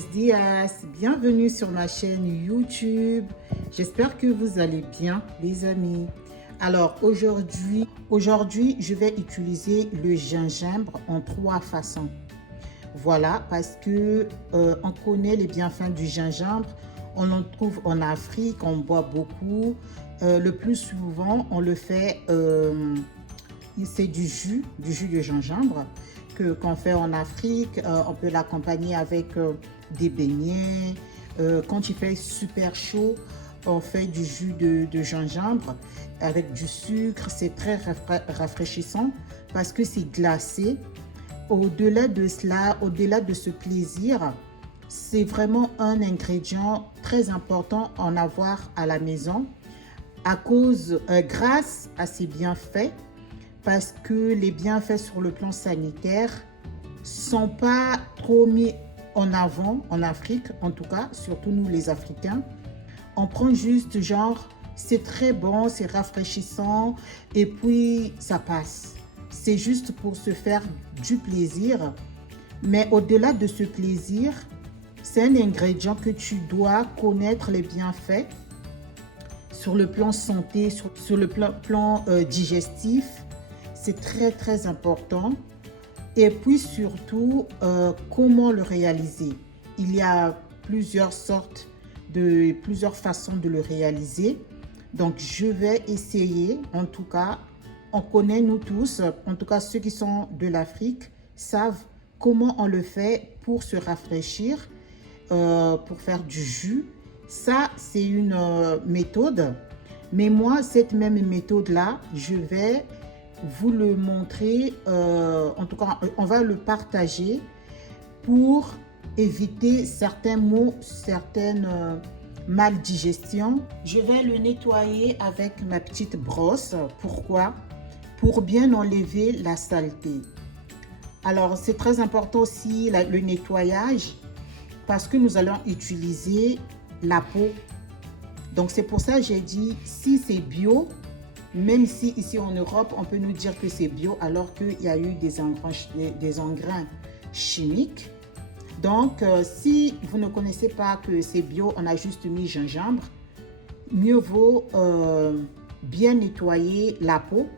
Buenos dias, bienvenue sur ma chaîne YouTube. J'espère que vous allez bien les amis. Alors aujourd'hui, je vais utiliser le gingembre en 3 façons. Voilà, parce que on connaît les bienfaits du gingembre. On en trouve en Afrique, on boit beaucoup. Le plus souvent, on le fait, c'est du jus de gingembre qu'on fait en Afrique. On peut l'accompagner avec des beignets. Quand il fait super chaud, on fait du jus de gingembre avec du sucre. C'est très rafraîchissant parce que c'est glacé. Au-delà de cela, au-delà de ce plaisir, c'est vraiment un ingrédient très important à en avoir à la maison grâce à ses bienfaits, parce que les bienfaits sur le plan sanitaire sont pas trop mis en avant en Afrique, en tout cas, surtout nous les Africains. On prend juste genre, c'est très bon, c'est rafraîchissant et puis ça passe. C'est juste pour se faire du plaisir. Mais au-delà de ce plaisir, c'est un ingrédient que tu dois connaître les bienfaits sur le plan santé, sur le plan digestif. C'est très très important. Et puis surtout, comment le réaliser. Il y a plusieurs façons de le réaliser. Donc je vais essayer, en tout cas, on connaît nous tous, en tout cas ceux qui sont de l'Afrique savent comment on le fait pour se rafraîchir, pour faire du jus. Ça, c'est une méthode. Mais moi, cette même méthode-là, je vais vous le montrer. En tout cas, on va le partager pour éviter certains maux, certaines maldigestions. Je vais le nettoyer avec ma petite brosse. Pourquoi? Pour bien enlever la saleté. Alors, c'est très important aussi le nettoyage parce que nous allons utiliser la peau. Donc, c'est pour ça que j'ai dit, si c'est bio, même si ici en Europe, on peut nous dire que c'est bio alors qu'il y a eu des engrais chimiques. Donc, si vous ne connaissez pas que c'est bio, on a juste mis gingembre, mieux vaut bien nettoyer la peau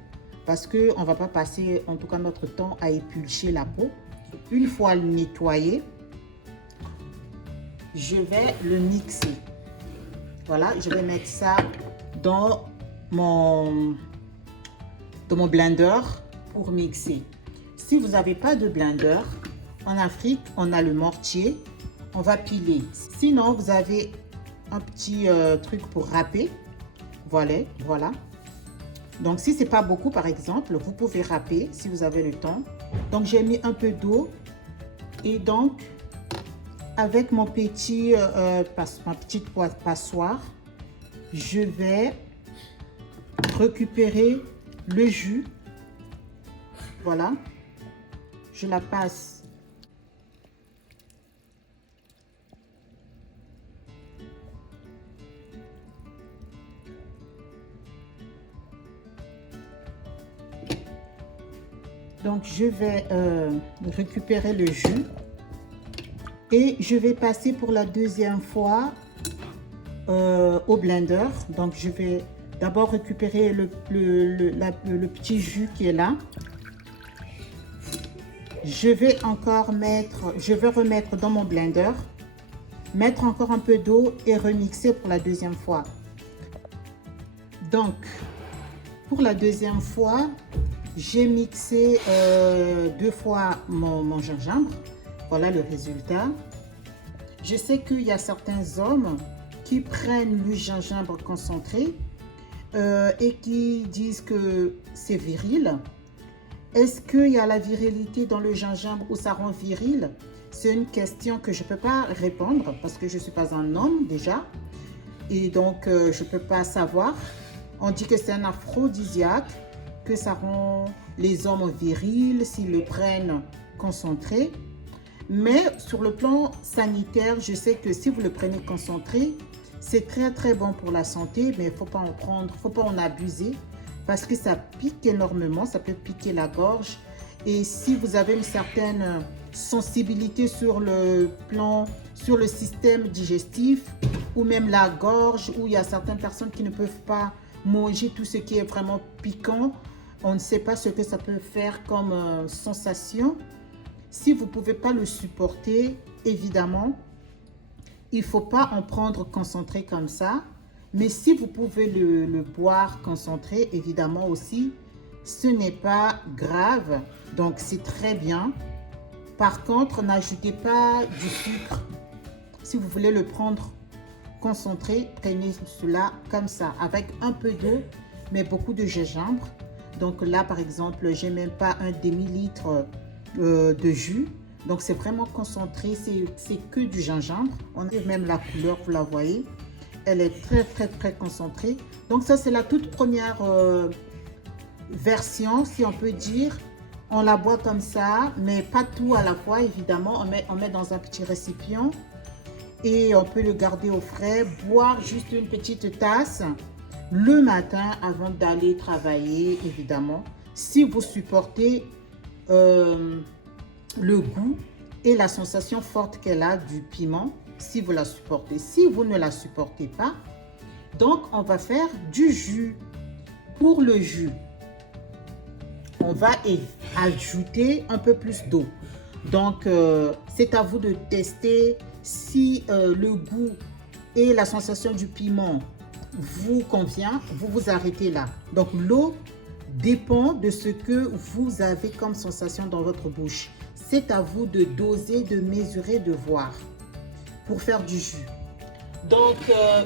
parce qu'on ne va pas passer en tout cas notre temps à épulcher la peau. Une fois le nettoyé, je vais le mixer. Voilà, je vais mettre ça dans mon blender pour mixer. Si vous n'avez pas de blender, en Afrique, on a le mortier, on va piler. Sinon, vous avez un petit truc pour râper. Voilà. Donc, si ce n'est pas beaucoup, par exemple, vous pouvez râper si vous avez le temps. Donc, j'ai mis un peu d'eau et donc, avec ma petite passoire, je vais récupérer le jus. Voilà, je la passe. Donc, je vais récupérer le jus et je vais passer pour la deuxième fois au blender. Donc, je vais d'abord récupérer le petit jus qui est là. Je vais remettre dans mon blender, mettre encore un peu d'eau et remixer pour la deuxième fois. Donc, pour la deuxième fois, j'ai mixé 2 fois mon gingembre. Voilà le résultat. Je sais qu'il y a certains hommes qui prennent le gingembre concentré et qui disent que c'est viril. Est-ce qu'il y a la virilité dans le gingembre ou ça rend viril? C'est une question que je ne peux pas répondre parce que je ne suis pas un homme déjà. Et donc, je ne peux pas savoir. On dit que c'est un aphrodisiaque, que ça rend les hommes virils s'ils le prennent concentré. Mais sur le plan sanitaire, je sais que si vous le prenez concentré, c'est très très bon pour la santé, mais il ne faut pas en abuser parce que ça pique énormément, ça peut piquer la gorge. Et si vous avez une certaine sensibilité sur le système digestif ou même la gorge, où il y a certaines personnes qui ne peuvent pas manger tout ce qui est vraiment piquant. On ne sait pas ce que ça peut faire comme sensation. Si vous ne pouvez pas le supporter, évidemment, il ne faut pas en prendre concentré comme ça. Mais si vous pouvez le boire concentré, évidemment aussi, ce n'est pas grave. Donc, c'est très bien. Par contre, n'ajoutez pas du sucre. Si vous voulez le prendre concentré, prenez cela comme ça, avec un peu d'eau, mais beaucoup de gingembre. Donc là, par exemple, j'ai même pas un demi-litre de jus. Donc, c'est vraiment concentré. C'est que du gingembre. On a même la couleur, vous la voyez. Elle est très, très, très concentrée. Donc, ça, c'est la toute première version, si on peut dire. On la boit comme ça, mais pas tout à la fois, évidemment. On met dans un petit récipient et on peut le garder au frais. Boire juste une petite tasse le matin avant d'aller travailler, évidemment. Si vous supportez le goût et la sensation forte qu'elle a du piment, si vous la supportez. Si vous ne la supportez pas, donc on va faire du jus. Pour le jus, on va ajouter un peu plus d'eau. Donc, c'est à vous de tester si le goût et la sensation du piment vous convient. Vous vous arrêtez là. Donc, l'eau dépend de ce que vous avez comme sensation dans votre bouche. C'est à vous de doser, de mesurer, de voir pour faire du jus. Donc,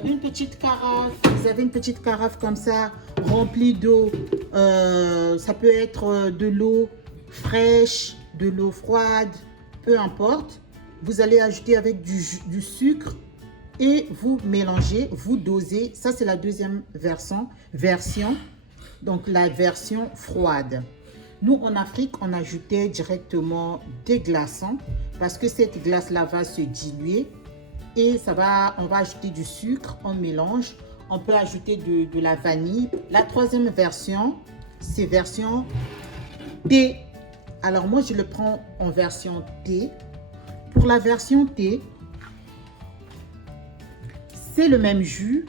une petite carafe, vous avez une petite carafe comme ça, remplie d'eau. Ça peut être de l'eau fraîche, de l'eau froide, peu importe. Vous allez ajouter avec du sucre et vous mélangez, vous dosez. Ça, c'est la deuxième version. Donc, la version froide. Nous, en Afrique, on ajoutait directement des glaçons parce que cette glace-là va se diluer. Et on va ajouter du sucre, on mélange. On peut ajouter de la vanille. La troisième version, c'est version thé. Alors moi, je le prends en version thé. Pour la version thé, c'est le même jus.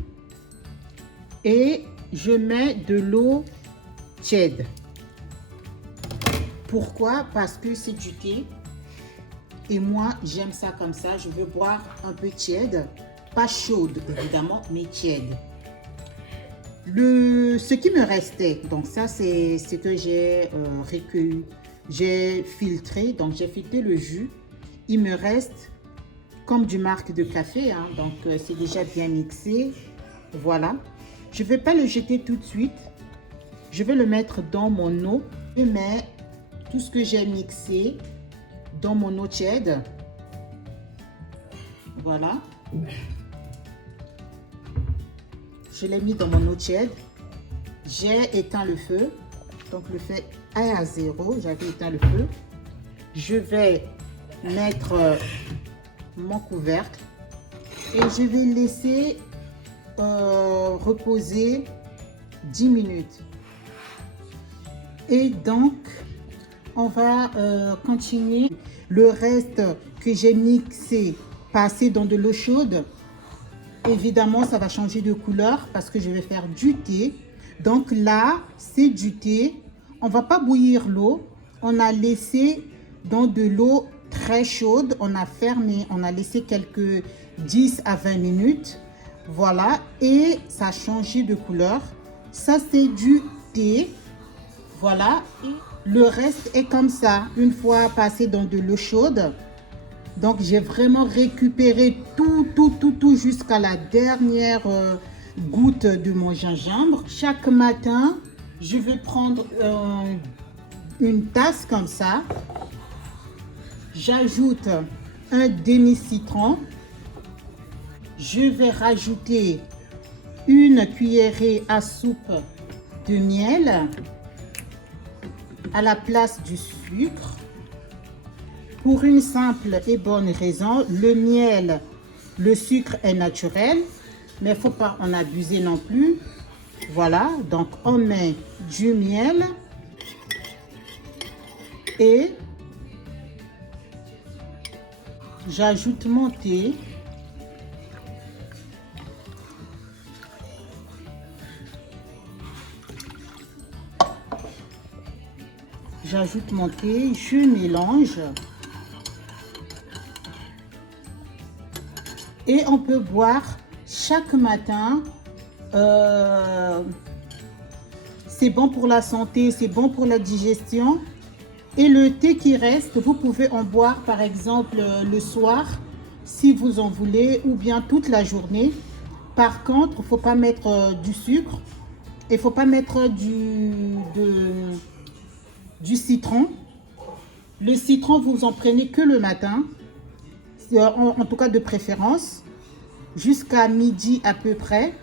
Et je mets de l'eau tiède. Pourquoi? Parce que c'est du thé. Et moi, j'aime ça comme ça. Je veux boire un peu tiède. Pas chaude, évidemment, mais tiède. Ce qui me restait, donc ça, c'est ce que j'ai recueilli. J'ai filtré, donc j'ai filtré le jus. Il me reste comme du marc de café, hein, donc c'est déjà bien mixé. Voilà. Je ne vais pas le jeter tout de suite. Je vais le mettre dans mon eau. Je mets tout ce que j'ai mixé dans mon eau tiède. Voilà. Je l'ai mis dans mon eau tiède. J'ai éteint le feu. Donc le feu est à 0. J'avais éteint le feu. Je vais mettre mon couvercle et je vais laisser reposer 10 minutes. Et donc, on va continuer. Le reste que j'ai mixé, passer dans de l'eau chaude. Évidemment, ça va changer de couleur parce que je vais faire du thé. Donc là, c'est du thé. On ne va pas bouillir l'eau. On a laissé dans de l'eau très chaude. On a fermé. On a laissé quelques 10 à 20 minutes. Voilà. Et ça a changé de couleur. Ça, c'est du thé. Voilà. Et le reste est comme ça. Une fois passé dans de l'eau chaude. Donc, j'ai vraiment récupéré tout jusqu'à la dernière goutte de mon gingembre. Chaque matin, je vais prendre une tasse comme ça. J'ajoute un demi-citron. Je vais rajouter une cuillerée à soupe de miel à la place du sucre. Pour une simple et bonne raison, le miel, le sucre est naturel, mais il ne faut pas en abuser non plus. Voilà, donc on met du miel et J'ajoute mon thé. J'ajoute mon thé, je mélange. Et on peut boire chaque matin. C'est bon pour la santé, c'est bon pour la digestion. Et le thé qui reste, vous pouvez en boire par exemple le soir, si vous en voulez, ou bien toute la journée. Par contre, il ne faut pas mettre du sucre. Il ne faut pas mettre du citron. Le citron, vous en prenez que le matin, en tout cas de préférence, jusqu'à midi à peu près.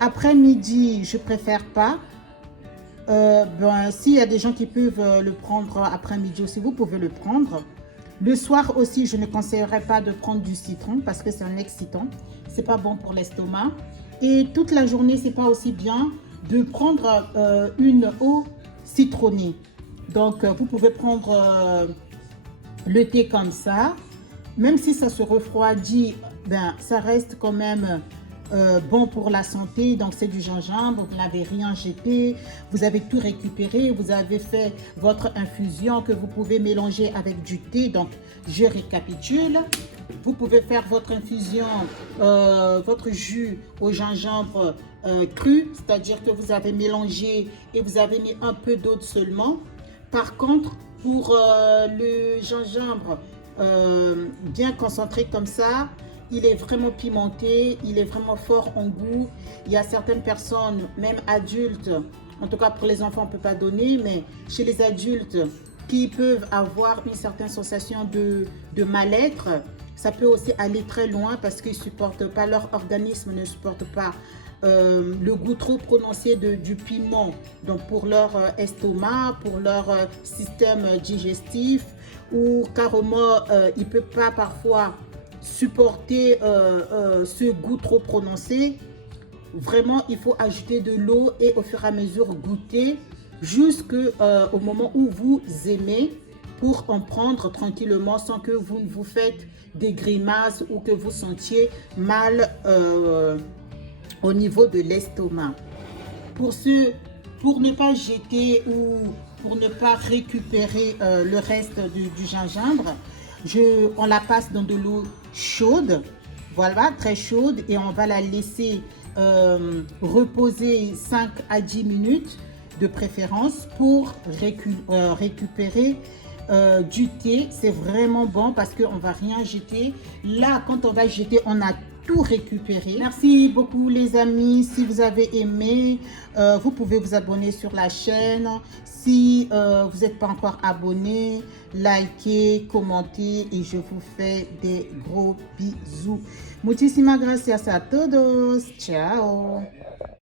Après midi, je préfère pas. S'il y a des gens qui peuvent le prendre après midi aussi, vous pouvez le prendre. Le soir aussi, je ne conseillerais pas de prendre du citron parce que c'est un excitant. C'est pas bon pour l'estomac. Et toute la journée, c'est pas aussi bien de prendre une eau citronnée. Donc, vous pouvez prendre le thé comme ça. Même si ça se refroidit, ça reste quand même bon pour la santé. Donc, c'est du gingembre, vous n'avez rien jeté, vous avez tout récupéré, vous avez fait votre infusion que vous pouvez mélanger avec du thé. Donc, je récapitule. Vous pouvez faire votre infusion, votre jus au gingembre cru, c'est-à-dire que vous avez mélangé et vous avez mis un peu d'eau seulement. Par contre, pour le gingembre bien concentré comme ça, il est vraiment pimenté, il est vraiment fort en goût. Il y a certaines personnes, même adultes, en tout cas pour les enfants on ne peut pas donner, mais chez les adultes qui peuvent avoir une certaine sensation de mal-être, ça peut aussi aller très loin parce qu'ils supportent pas, leur organisme ne supporte pas le goût trop prononcé du piment, donc pour leur estomac, pour leur système digestif, ou carrément ils ne peuvent pas parfois supporter ce goût trop prononcé. Vraiment, il faut ajouter de l'eau et au fur et à mesure goûter jusqu'au moment où vous aimez, pour en prendre tranquillement sans que vous ne vous faites des grimaces ou que vous sentiez mal au niveau de l'estomac. Pour ne pas jeter ou pour ne pas récupérer le reste du gingembre, on la passe dans de l'eau chaude, voilà, très chaude, et on va la laisser reposer 5 à 10 minutes de préférence pour récupérer du thé. C'est vraiment bon parce qu'on ne va rien jeter. Là, quand on va jeter, on a tout récupéré. Merci beaucoup les amis. Si vous avez aimé, vous pouvez vous abonner sur la chaîne. Si vous n'êtes pas encore abonné, likez, commentez et je vous fais des gros bisous. Muchísimas gracias a todos. Ciao.